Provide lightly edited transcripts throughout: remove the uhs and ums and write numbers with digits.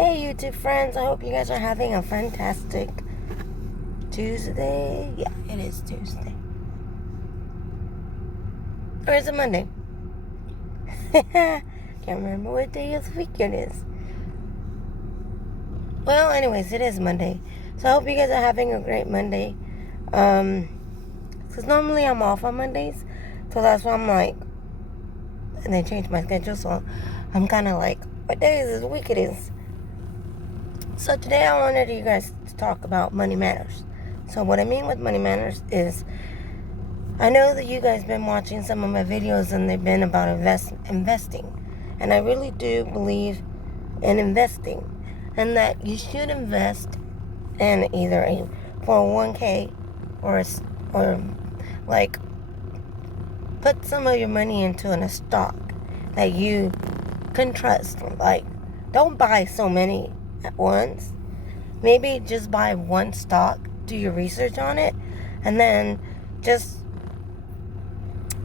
Hey YouTube friends, I hope you guys are having a fantastic Tuesday. Yeah, it is Tuesday. Or is it Monday? Can't remember what day of the week it is. Well, anyways, it is Monday. So I hope you guys are having a great Monday. Because normally I'm off on Mondays. So that's why I'm like, and they changed my schedule. So I'm kind of like, what day is this week it is? So today I wanted you guys to talk about money matters. So what I mean with money matters is, I know that you guys been watching some of my videos and they've been about investing. And I really do believe in investing. And that you should invest in either a 401k or like put some of your money into a stock that you can trust. Like, don't buy so many at once. Maybe just buy one stock, do your research on it, and then just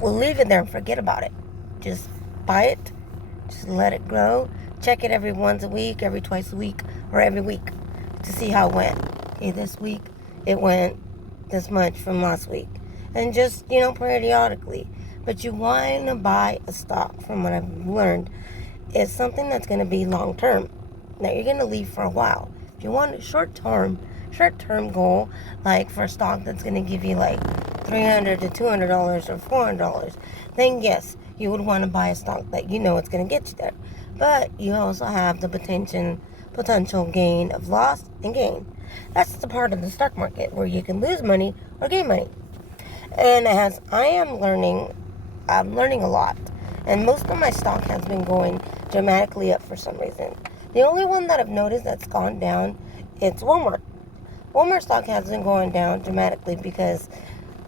leave it there and forget about it. Just buy it, just let it grow. Check it every once a week, every twice a week, or every week to see how it went. Okay, this week it went this much from last week. And just, periodically. But you want to buy a stock, from what I've learned, is something that's going to be long term, that you're going to leave for a while. If you want a short term goal, like for a stock that's going to give you like $300 to $200 or $400, then yes, you would want to buy a stock that you know it's going to get you there. But you also have the potential gain of loss and gain. That's the part of the stock market where you can lose money or gain money. And as I'm learning a lot. And most of my stock has been going dramatically up for some reason. The only one that I've noticed that's gone down, it's Walmart. Walmart stock has been going down dramatically because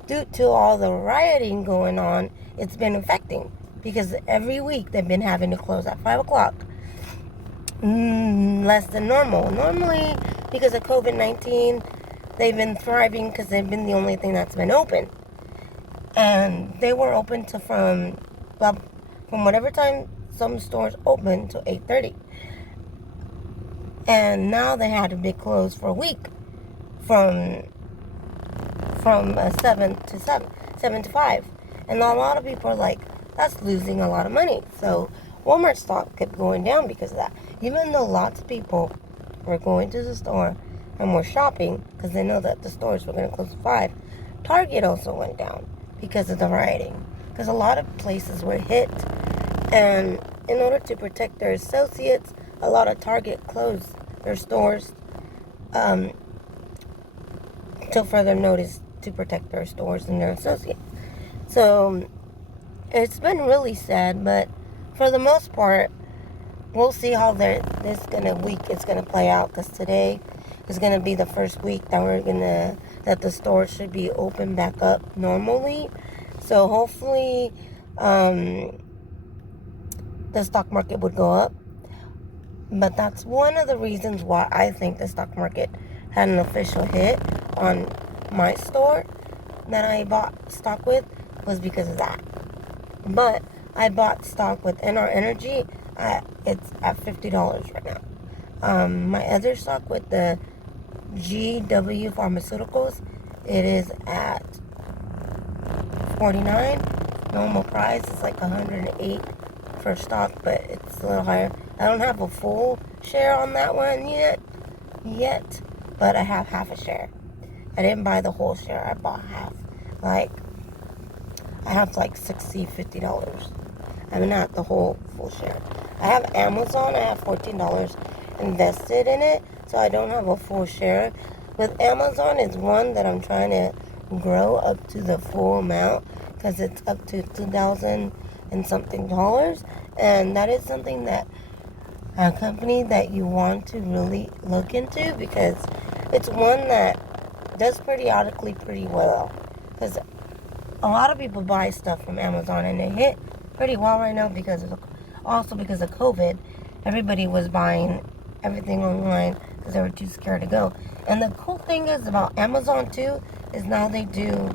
due to all the rioting going on, it's been affecting. Because every week they've been having to close at 5 o'clock. Less than normal. Normally, because of COVID-19, they've been thriving because they've been the only thing that's been open. And they were open to from whatever time some stores open to 8:30. And now they had to be closed for a week from 7 to 5. And a lot of people are like, that's losing a lot of money. So Walmart stock kept going down because of that. Even though lots of people were going to the store and were shopping because they know that the stores were going to close at 5, Target also went down because of the rioting. Because a lot of places were hit. And in order to protect their associates, a lot of Target closed their stores till further notice to protect their stores and their associates. So it's been really sad, but for the most part, we'll see how week it's gonna play out. Because today is gonna be the first week that the stores should be open back up normally. So hopefully, the stock market would go up. But that's one of the reasons why I think the stock market had an official hit on my store that I bought stock with, was because of that. But I bought stock with NR Energy. It's at $50 right now. My other stock with the GW Pharmaceuticals, it is at $49. Normal price is like $108 for stock, but it's a little higher. I don't have a full share on that one yet, but I have half a share. I didn't buy the whole share. I bought half. I have like $50. I mean, not the whole full share. I have Amazon. I have $14 invested in it, so I don't have a full share. With Amazon, it's one that I'm trying to grow up to the full amount because it's up to $2,000 and something dollars, and that is something that a company that you want to really look into, because it's one that does periodically pretty well. Because a lot of people buy stuff from Amazon and it hit pretty well right now because of COVID. Everybody was buying everything online because they were too scared to go. And the cool thing is about Amazon too is now they do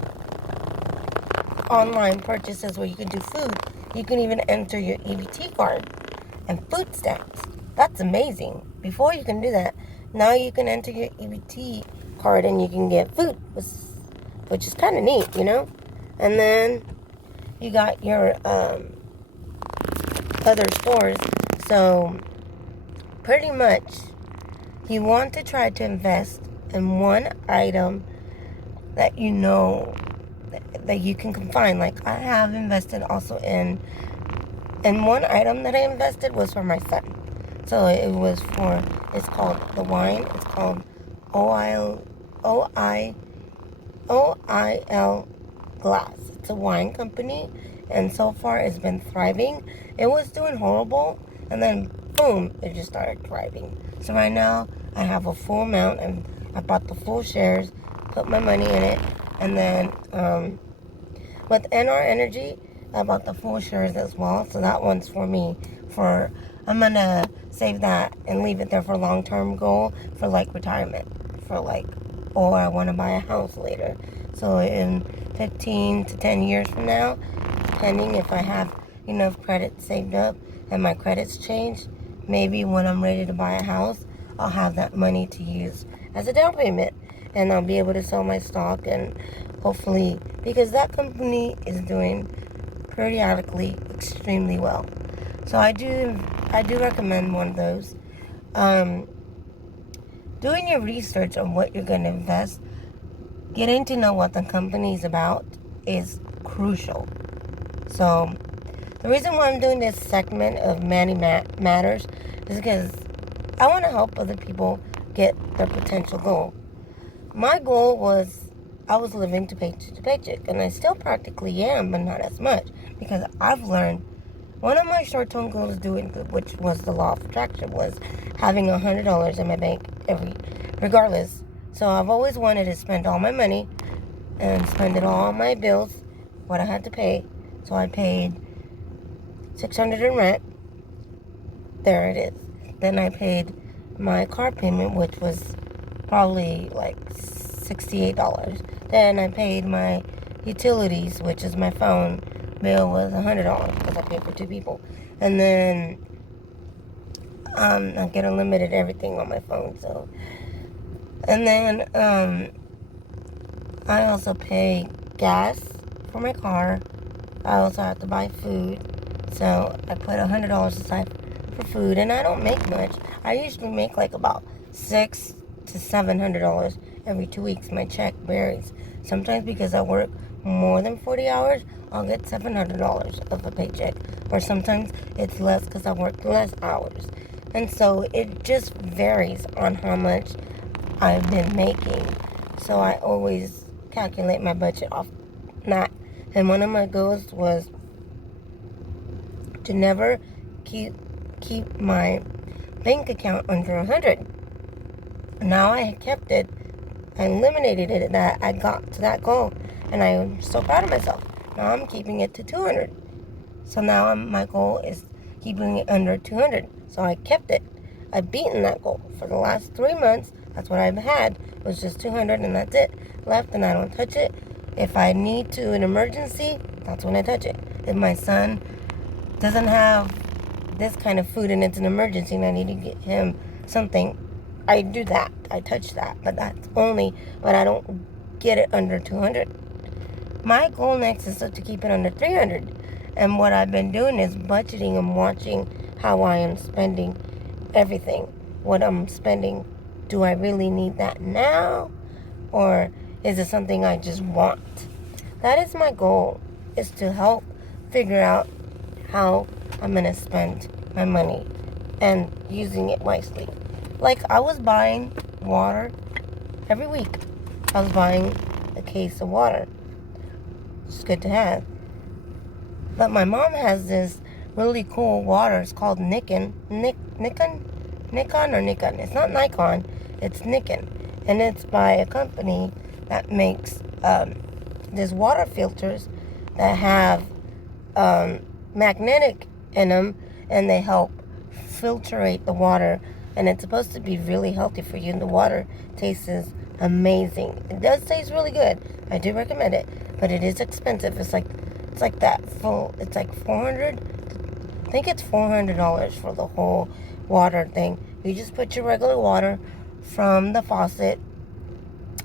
online purchases where you can do food. You can even enter your EBT card and food stamps. That's amazing. Before you can do that, now you can enter your EBT card and you can get food, which is kind of neat, you know? And then you got your other stores. So pretty much you want to try to invest in one item that you know that you can find. Like I have invested also in one item that I invested was for my son. So it's called the wine. It's called OIL Glass. It's a wine company, and so far it's been thriving. It was doing horrible, and then boom, it just started thriving. So right now I have a full amount, and I bought the full shares, put my money in it, and then with NR Energy, I bought the full shares as well. So that one's for me. I'm gonna save that and leave it there for a long-term goal for like retirement, or I want to buy a house later. So in 15 to 10 years from now, depending if I have enough credit saved up and my credits change, maybe when I'm ready to buy a house, I'll have that money to use as a down payment, and I'll be able to sell my stock, and hopefully, because that company is doing periodically extremely well. So I do recommend one of those. Doing your research on what you're going to invest, getting to know what the company is about is crucial. So the reason why I'm doing this segment of Money Matters is because I want to help other people get their potential goal. My goal was, I was living to paycheck, and I still practically am, but not as much, because I've learned one of my short-term goals which was the law of attraction, was having $100 in my bank regardless. So I've always wanted to spend all my money and spend it all on my bills, what I had to pay. So I paid $600 in rent. There it is. Then I paid my car payment, which was probably like $68. Then I paid my utilities, which is my phone bill, was $100 because I paid for 2 people. And then I get unlimited everything on my phone. So, and then I also pay gas for my car. I also have to buy food. So I put $100 aside for food, and I don't make much. I usually make like about $600 to $700 every 2 weeks. My check varies. Sometimes because I work more than 40 hours, I'll get $700 of a paycheck. Or sometimes it's less because I work less hours. And so it just varies on how much I've been making. So I always calculate my budget off that. And one of my goals was to never keep my bank account under 100. Now I kept it. I eliminated it, that I got to that goal, and I am so proud of myself. Now I'm keeping it to 200. So now my goal is keeping it under 200. So I kept it. I've beaten that goal for the last 3 months. That's what I've had. It was just 200, and that's it. Left, and I don't touch it. If I need to an emergency, that's when I touch it. If my son doesn't have this kind of food and it's an emergency and I need to get him something, I do that. I touch that. But I don't get it under 200. My goal next is to keep it under 300. And what I've been doing is budgeting and watching how I am spending everything. What I'm spending, do I really need that now? Or is it something I just want? That is my goal, is to help figure out how I'm going to spend my money and using it wisely. Like, I was buying water every week. I was buying a case of water. It's good to have. But my mom has this really cool water. It's called Nikon. Nikon? It's not Nikon. It's Nikon. And it's by a company that makes these water filters that have magnetic in them, and they help filtrate the water. And it's supposed to be really healthy for you. And the water tastes amazing. It does taste really good. I do recommend it, but it is expensive. It's like that full. It's like $400. I think it's $400 for the whole water thing. You just put your regular water from the faucet.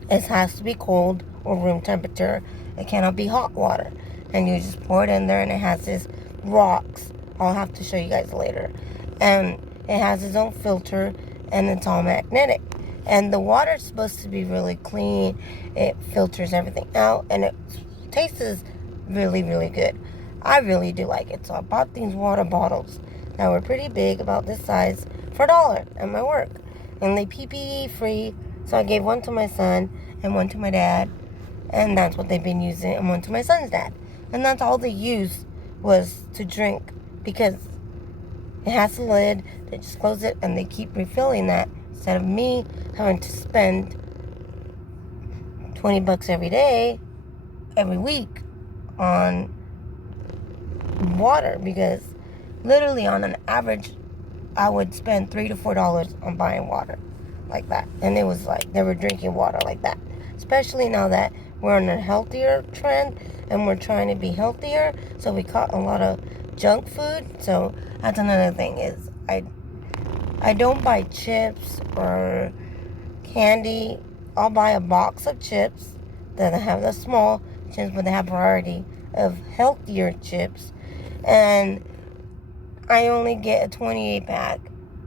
It has to be cold or room temperature. It cannot be hot water. And you just pour it in there, and it has this rocks. I'll have to show you guys later. And it has its own filter, and it's all magnetic. And the water's supposed to be really clean. It filters everything out, and it tastes really, really good. I really do like it. So I bought these water bottles that were pretty big, about this size, for $1 at my work. And they PPE free. So I gave one to my son and one to my dad. And that's what they've been using. And one to my son's dad. And that's all they used was to drink. Because it has a lid. They just close it and they keep refilling that. Instead of me having to spend $20 every day, every week, on water. Because literally on an average, I would spend $3 to $4 on buying water like that. And it was like they were drinking water like that. Especially now that we're on a healthier trend and we're trying to be healthier. So we caught a lot of junk food. So that's another thing is I don't buy chips or candy. I'll buy a box of chips that have the small chips, but they have variety of healthier chips. And I only get a 28 pack.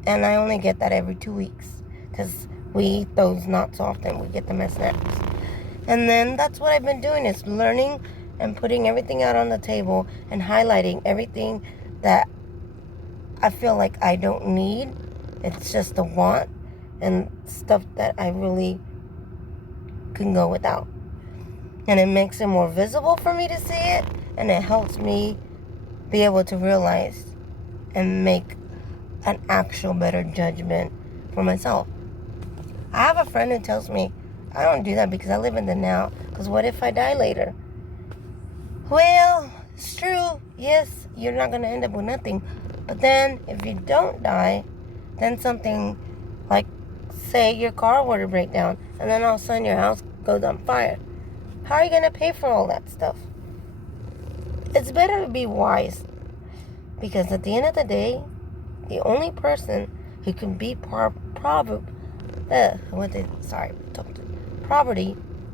And I only get that every 2 weeks. Because we eat those not so often. We get them as snacks. And then that's what I've been doing is learning and putting everything out on the table and highlighting everything that I feel like I don't need. It's just a want and stuff that I really can go without. And it makes it more visible for me to see it. And it helps me be able to realize and make an actual better judgment for myself. I have a friend who tells me, I don't do that because I live in the now. Because what if I die later? Well, it's true. Yes, you're not going to end up with nothing. But then, if you don't die, then something like, say, your car were to break down, and then all of a sudden your house goes on fire. How are you going to pay for all that stuff? It's better to be wise. Because at the end of the day, the only person who can be property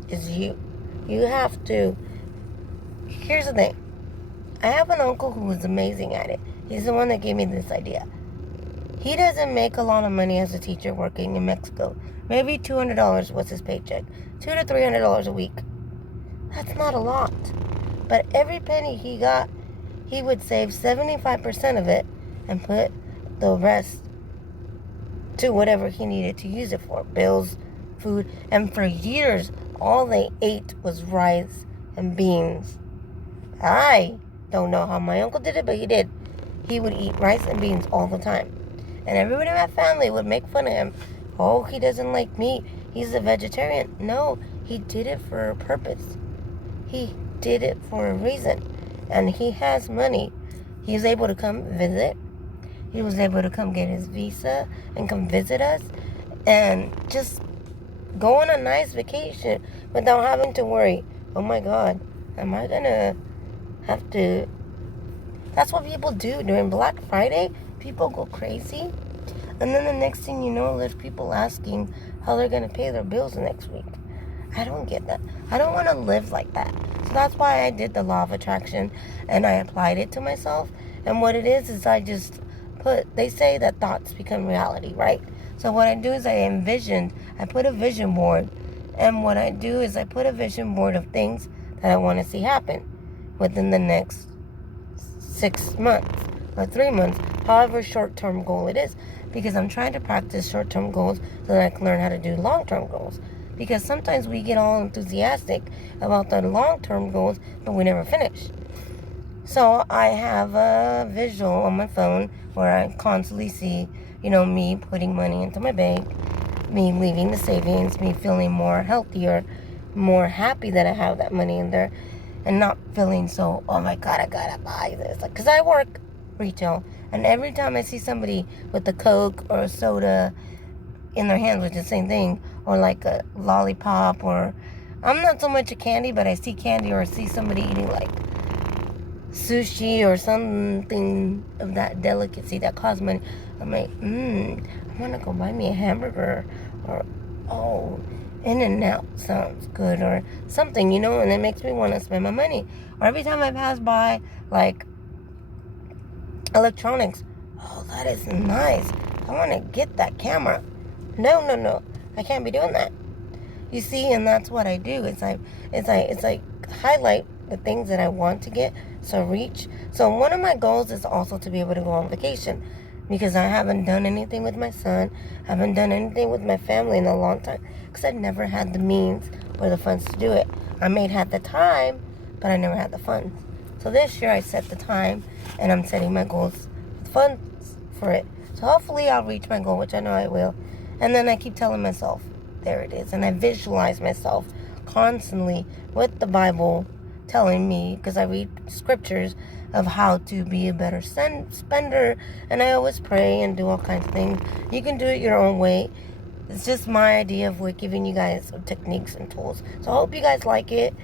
is you. You have to. Here's the thing. I have an uncle who was amazing at it. He's the one that gave me this idea. He doesn't make a lot of money as a teacher working in Mexico. Maybe $200 was his paycheck. $200 to $300 a week. That's not a lot. But every penny he got, he would save 75% of it and put the rest to whatever he needed to use it for. Bills, food. And for years, all they ate was rice and beans. I don't know how my uncle did it, but he did. He would eat rice and beans all the time. And everybody in my family would make fun of him. Oh, he doesn't like meat. He's a vegetarian. No, he did it for a purpose. He did it for a reason. And he has money. He was able to come visit. He was able to come get his visa and come visit us. And just go on a nice vacation without having to worry, oh my God, am I going to have to... That's what people do during Black Friday. People go crazy. And then the next thing you know, there's people asking how they're going to pay their bills next week. I don't get that. I don't want to live like that. So that's why I did the law of attraction and I applied it to myself. And what it is I just they say that thoughts become reality, right? So what I do is I put a vision board. And what I do is I put a vision board of things that I want to see happen within the next 6 months or 3 months, however short-term goal it is. Because I'm trying to practice short-term goals so that I can learn how to do long-term goals. Because sometimes we get all enthusiastic about the long-term goals, but we never finish. So I have a visual on my phone where I constantly see, me putting money into my bank, me leaving the savings, me feeling more healthier, more happy that I have that money in there, and not feeling so, oh my God, I gotta buy this. Because I work retail, and every time I see somebody with a Coke or a soda in their hands, which is the same thing, or like a lollipop, or I'm not so much a candy, but I see candy or I see somebody eating like sushi or something of that delicacy that costs money. I'm like, I want to go buy me a hamburger, or, oh, In-N-Out sounds good, or something, and it makes me want to spend my money. Or every time I pass by, like, electronics, oh, that is nice. I want to get that camera. No. I can't be doing that. You see, and that's what I do. It's like highlight the things that I want to get. So reach. So one of my goals is also to be able to go on vacation, because I haven't done anything with my son. I haven't done anything with my family in a long time, because I've never had the means or the funds to do it. I may have had the time, but I never had the funds. So this year I set the time, and I'm setting my goals with funds for it. So hopefully I'll reach my goal, which I know I will. And then I keep telling myself, there it is. And I visualize myself constantly with the Bible telling me, because I read scriptures of how to be a better spender. And I always pray and do all kinds of things. You can do it your own way. It's just my idea of giving you guys some techniques and tools. So I hope you guys like it.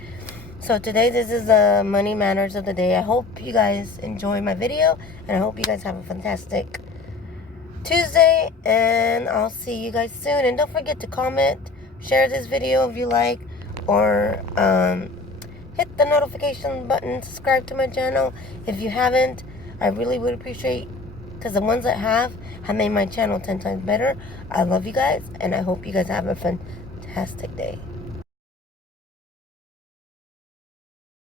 So today, this is the money matters of the day. I hope you guys enjoy my video, and I hope you guys have a fantastic Tuesday, and I'll see you guys soon. And don't forget to comment, share this video if you like, or hit the notification button, subscribe to my channel if you haven't. I really would appreciate, because the ones that have made my channel 10 times better. I love you guys, and I hope you guys have a fantastic day.